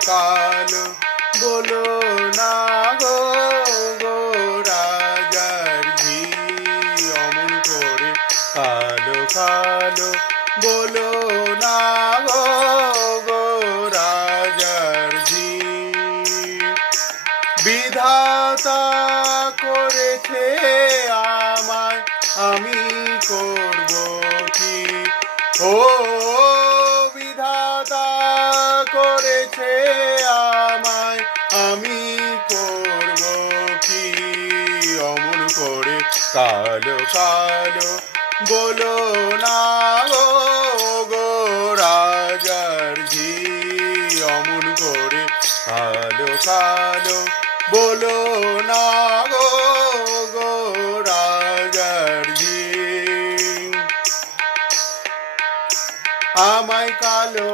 কালো বলো না গো গো রাজার ঝি অমন করে কালো কালো বলো না গো গো রাজার ঝি বিধাতা করেছে আমায় আমি করব কি ও বিধাতা করেছে আমায় আমি করব কি অমন করে কালো কালো বলো না গো গো রাজার ঝি অমন করে কালো কালো বলো না গো গো রাজার ঝি আমায় কালো